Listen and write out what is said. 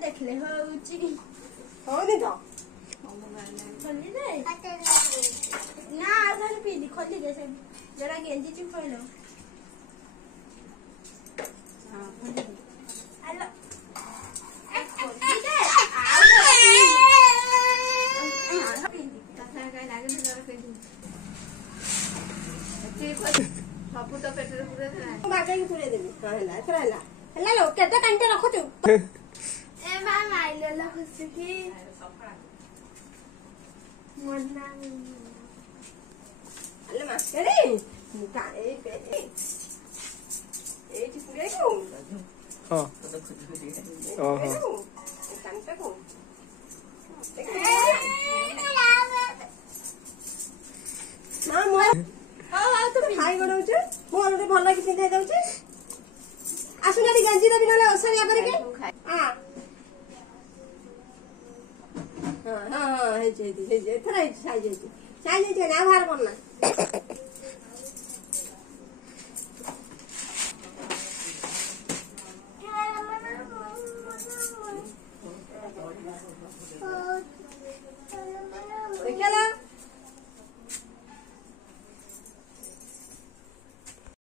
देखले ना पीली खोली दे जरा गेंजी चुप लो भल कि पिंधाई दे आसुना गंजी देवी ना ओसारिया करके हाँ हाँ हाँ हाँ ना बाहर करना